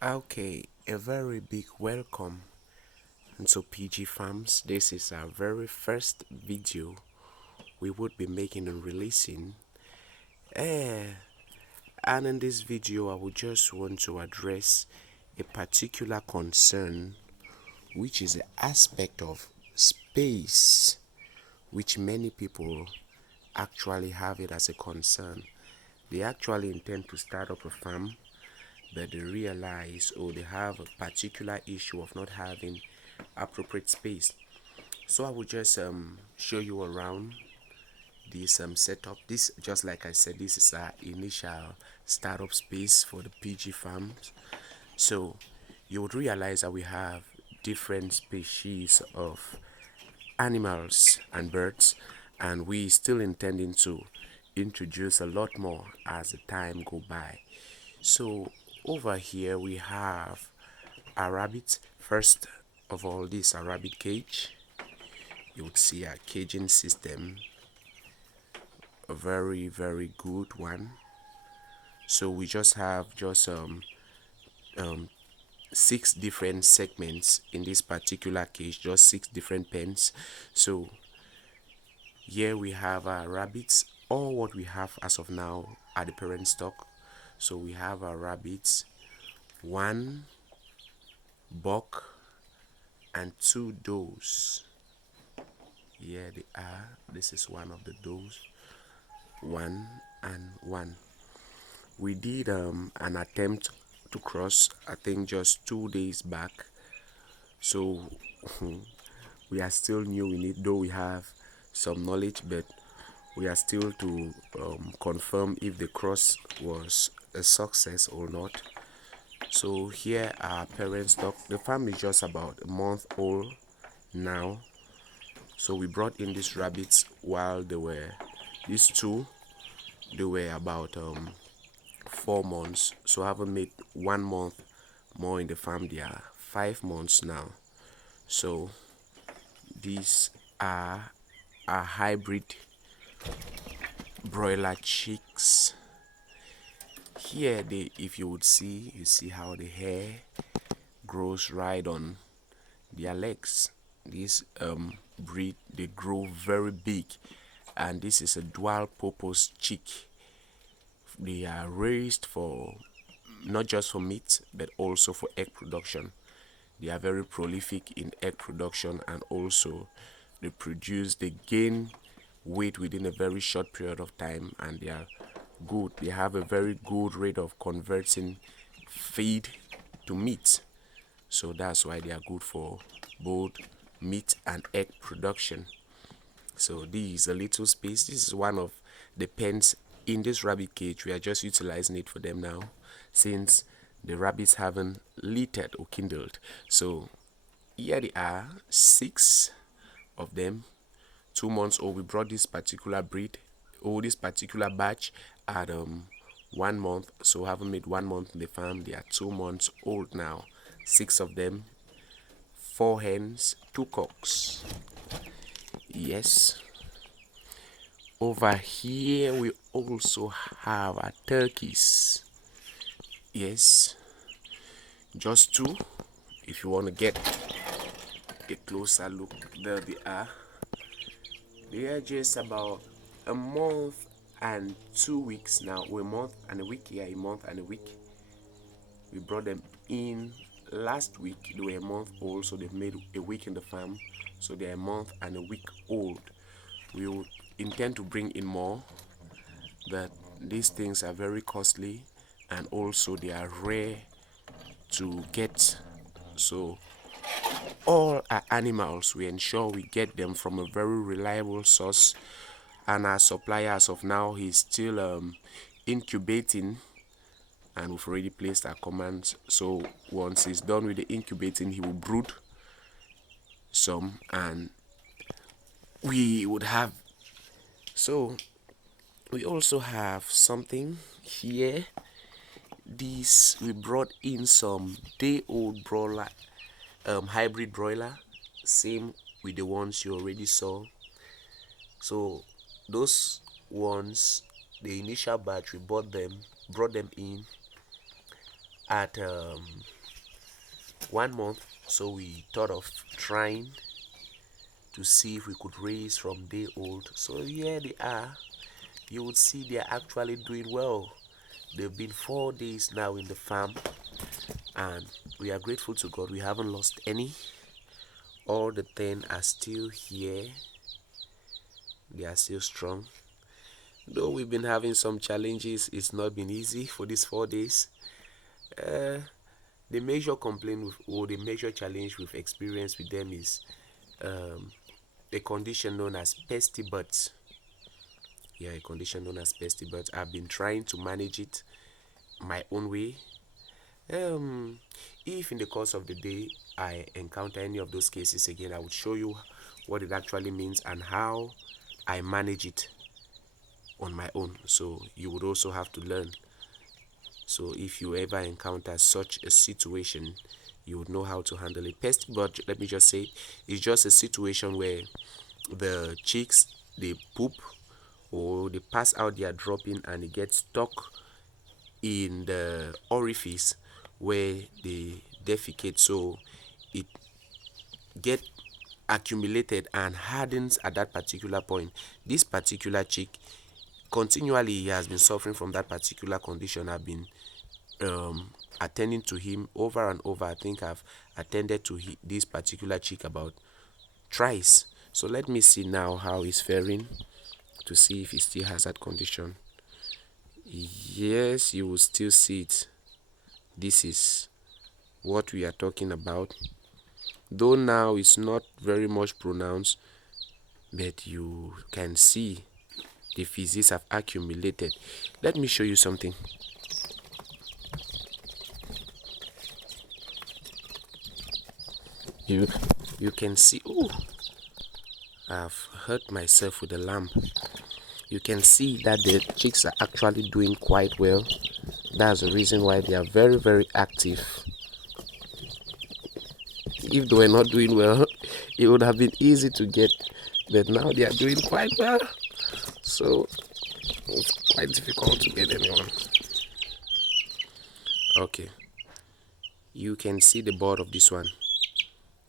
Okay, a very big welcome to PG Farms. This is our very first video we would be making and releasing. Eh, and in this video, I would just want to address a particular concern, which is the aspect of space, which many people actually have it as a concern. They actually intend to start up a farm, but they realize or they have a particular issue of not having appropriate space. So I will just show you around this setup. This, just like I said, this is our initial startup space for the PG farms. So you would realize that we have different species of animals and birds, and we still intending to introduce a lot more as the time go by. So over here we have a rabbit. First of all, this is a rabbit cage. You would see a caging system, a very good one. So we just have um 6 different segments in this particular cage, just 6 different pens. So here we have our rabbits. All what we have as of now are the parent stock. So we have our rabbits, 1 buck and 2 does. Here they are. This is one of the does, 1 and 1. We did an attempt to cross, I think just 2 days back. So we are still new in it, though we have some knowledge, but we are still to confirm if the cross was a success or not. So here are parent stock. The farm is just about a month old now. So we brought in these rabbits while they were these two. They were about 4 months. So I haven't made 1 month more in the farm. They are 5 months now. So these are a hybrid broiler chicks. Here they, if you would see, you see how the hair grows right on their legs. This breed, they grow very big, and this is a dual purpose chick. They are raised for not just for meat but also for egg production. They are very prolific in egg production, and also they gain weight within a very short period of time, and they are good. They have a very good rate of converting feed to meat. So that's why they are good for both meat and egg production. So this is a little space. This is one of the pens in this rabbit cage. We are just utilizing it for them now, since the rabbits haven't littered or kindled. So here they are, 6 of them, 2 months old. We brought this particular breed or this particular batch at 1 month. So haven't made 1 month in the farm. They are 2 months old now. 6 of them, 4 hens, 2 cocks. Yes. Over here we also have our turkeys. Yes, just 2. If you want to get a closer look, there they are. They are just about a month and 2 weeks now, or a month and a week. Yeah, a month and a week. We brought them in last week. They were a month old, so they've made a week in the farm, so they're a month and a week old. We will intend to bring in more, but these things are very costly, and also they are rare to get. So all our animals, we ensure we get them from a very reliable source, and our supplier as of now, he's still incubating, and we've already placed our commands. So once he's done with the incubating, he will brood some, and we would have. So we also have something here. This, we brought in some day-old broiler, hybrid broiler, same with the ones you already saw. So those ones, the initial batch, we brought them in at 1 month, so we thought of trying to see if we could raise from day old. So here they are. You would see they are actually doing well. They've been 4 days now in the farm, and we are grateful to God we haven't lost any. All the 10 are still here. They are still strong. Though we've been having some challenges, it's not been easy for these 4 days. Uh, the major complaint or the major challenge we've experienced with them is a condition known as pesty buds. Yeah, a condition known as pesty buds. I've been trying to manage it my own way. Um, if in the course of the day I encounter any of those cases again, I would show you what it actually means and how I manage it on my own. So you would also have to learn. So if you ever encounter such a situation, you would know how to handle it. Pest, but let me just say, it's just a situation where the chicks, they poop or they pass out their dropping and it gets stuck in the orifice where they defecate, so it get accumulated and hardens at that particular point. This particular chick, continually he has been suffering from that particular condition. I've been attending to him over and over. I think I've attended to this particular chick about thrice. So let me see now how he's faring to see if he still has that condition. Yes, you will still see it. This is what we are talking about, though now it's not very much pronounced, but you can see the feces have accumulated. Let me show you something. You can see, oh, I've hurt myself with the lamp. You can see that the chicks are actually doing quite well. That's the reason why they are very, very active. If they were not doing well, it would have been easy to get, but now they are doing quite well. So it's quite difficult to get anyone. Okay, you can see the board of this one.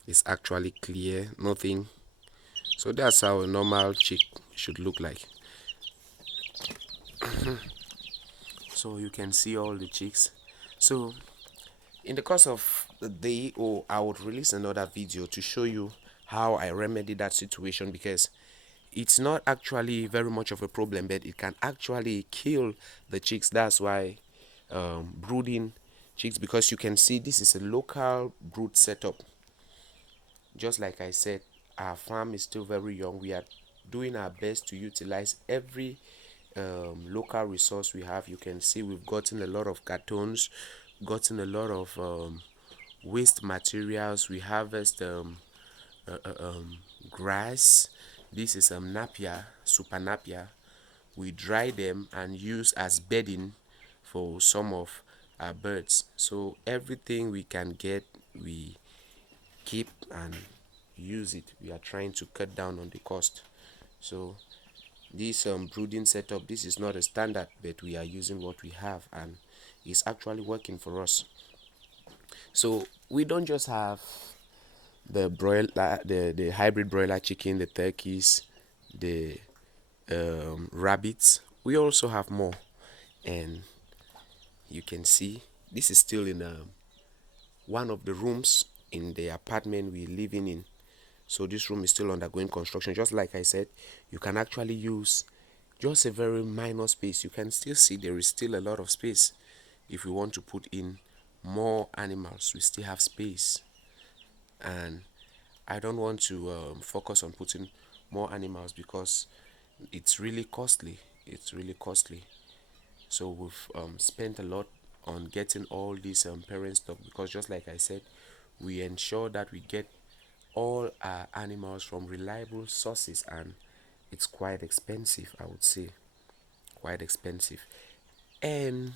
It's actually clear, nothing. So that's how a normal chick should look like. So you can see all the chicks. So in the course of the day, or I would release another video to show you how I remedy that situation, because it's not actually very much of a problem, but it can actually kill the chicks. That's why brooding chicks, because you can see this is a local brood setup. Just like I said, our farm is still very young. We are doing our best to utilize every local resource we have. You can see we've gotten a lot of cartons, gotten a lot of waste materials. We harvest grass. This is napier, super napier. We dry them and use as bedding for some of our birds. So everything we can get, we keep and use it. We are trying to cut down on the cost. So this brooding setup, this is not a standard, but we are using what we have and it's actually working for us. So we don't just have the broiler, the hybrid broiler chicken, the turkeys, the rabbits. We also have more, and you can see this is still in one of the rooms in the apartment we're living in. So this room is still undergoing construction. Just like I said, you can actually use just a very minor space. You can still see there is still a lot of space. If we want to put in more animals, we still have space. And I don't want to focus on putting more animals because it's really costly. It's really costly. So we've spent a lot on getting all these parent stock, because just like I said, we ensure that we get all our animals from reliable sources, and it's quite expensive, I would say. Quite expensive. And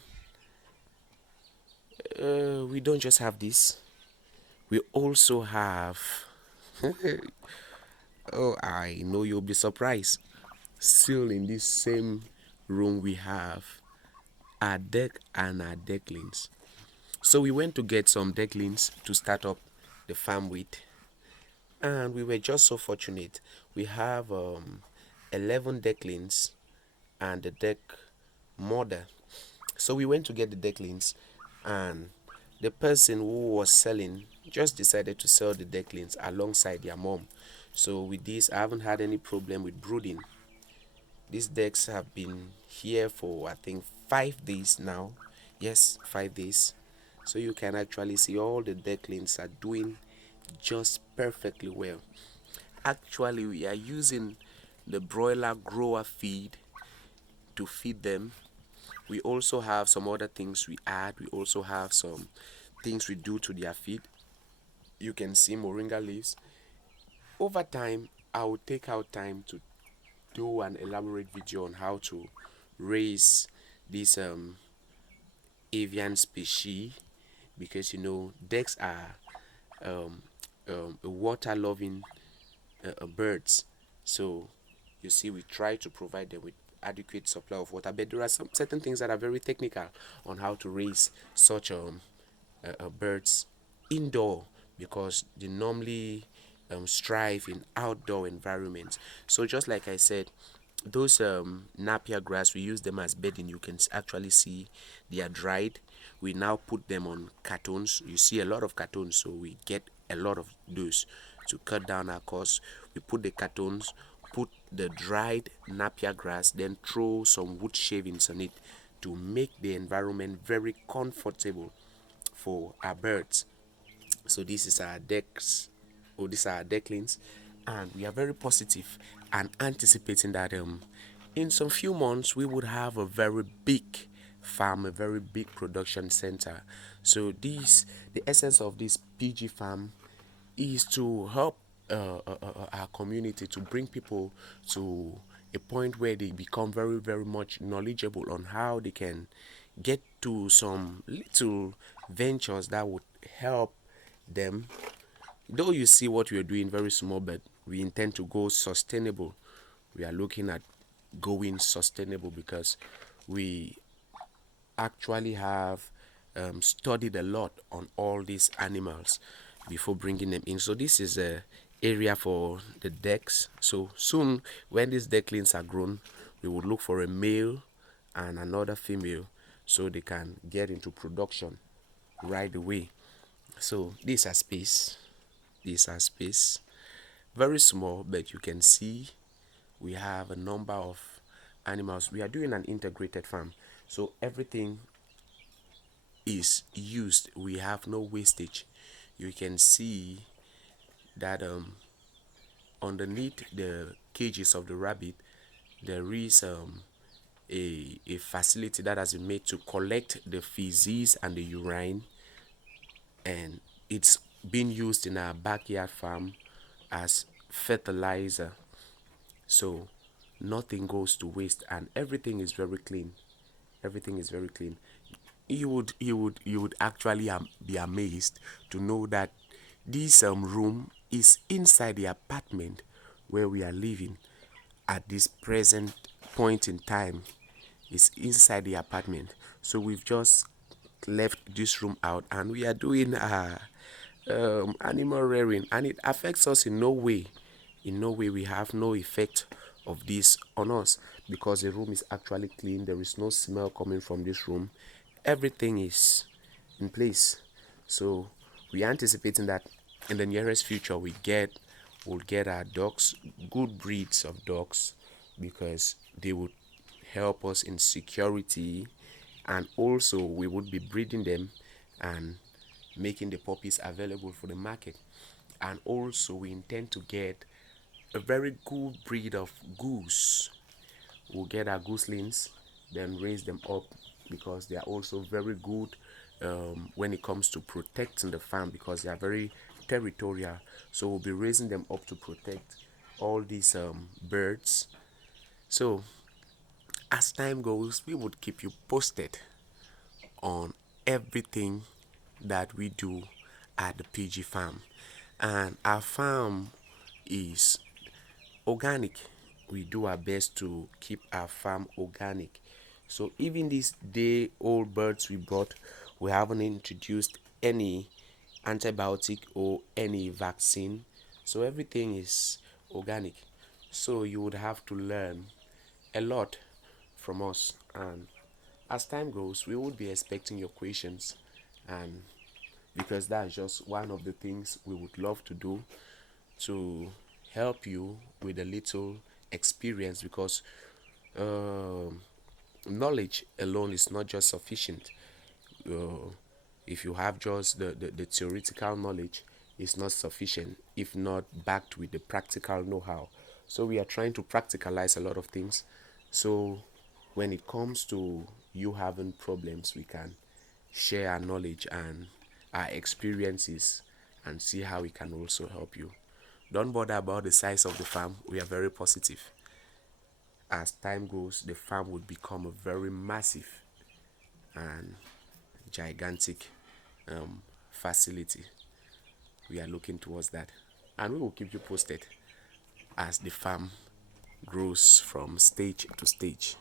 we don't just have this, we also have oh, I know you'll be surprised, still in this same room we have our duck and our ducklings. So we went to get some ducklings to start up the farm with, and we were just so fortunate. We have 11 ducklings and the duck mother. So we went to get the ducklings, and the person who was selling just decided to sell the ducklings alongside their mom. So with this, I haven't had any problem with brooding. These ducks have been here for I think 5 days now. Yes, 5 days. So you can actually see all the ducklings are doing just perfectly well. Actually, we are using the broiler grower feed to feed them. We also have some other things we add. We also have some things we do to their feed. You can see moringa leaves. Over time, I will take out time to do an elaborate video on how to raise this avian species, because ducks are um, water loving birds. So you see, we try to provide them with adequate supply of water, but there are some certain things that are very technical on how to raise such birds indoor, because they normally strive in outdoor environments. So just like I said, those napier grass, we use them as bedding. You can actually see they are dried. We now put them on cartons. You see a lot of cartons, so we get a lot of those to cut down our costs. We put the cartons, put the dried napier grass, then throw some wood shavings on it to make the environment very comfortable for our birds. So this is our decks, or these are our decklings, and we are very positive and anticipating that in some few months we would have a very big farm, a very big production center. So this, the essence of this PG farm is to help our community, to bring people to a point where they become very, very much knowledgeable on how they can get to some little ventures that would help them. Though you see what we are doing very small, but we intend to go sustainable. We are looking at going sustainable because we actually have studied a lot on all these animals before bringing them in. So this is a area for the decks. So soon, when these ducklings are grown, we would look for a male and another female so they can get into production right away. So these are space. These are space. Very small, but you can see we have a number of animals. We are doing an integrated farm. So everything is used. We have no wastage. You can see that underneath the cages of the rabbit there is a facility that has been made to collect the feces and the urine, and it's being used in our backyard farm as fertilizer. So nothing goes to waste and everything is very clean. Everything is very clean. You would actually be amazed to know that this room is inside the apartment where we are living at this present point in time. It's inside the apartment. So we've just left this room out and we are doing animal rearing, and it affects us in no way. In no way. We have no effect of this on us because the room is actually clean. There is no smell coming from this room. Everything is in place. So we are anticipating that in the nearest future we'll get our dogs, good breeds of dogs, because they would help us in security, and also we would be breeding them and making the puppies available for the market. And also we intend to get a very good breed of goose. We'll get our gooselings, then raise them up, because they are also very good when it comes to protecting the farm, because they are very territorial. So we'll be raising them up to protect all these birds. So as time goes, we would keep you posted on everything that we do at the PG farm. And our farm is organic. We do our best to keep our farm organic. So even these day old birds we brought We haven't introduced any antibiotic or any vaccine, so everything is organic. So you would have to learn a lot from us, and as time goes we would be expecting your questions, and because that's just one of the things we would love to do, to help you with a little experience, because um, knowledge alone is not just sufficient. uh, if you have just the theoretical knowledge, it's not sufficient if not backed with the practical know-how. So we are trying to practicalize a lot of things, so when it comes to you having problems, we can share our knowledge and our experiences and see how we can also help you. Don't bother about the size of the farm. We are very positive. As time goes, the farm would become a very massive and gigantic facility. We are looking towards that, and we will keep you posted as the farm grows from stage to stage.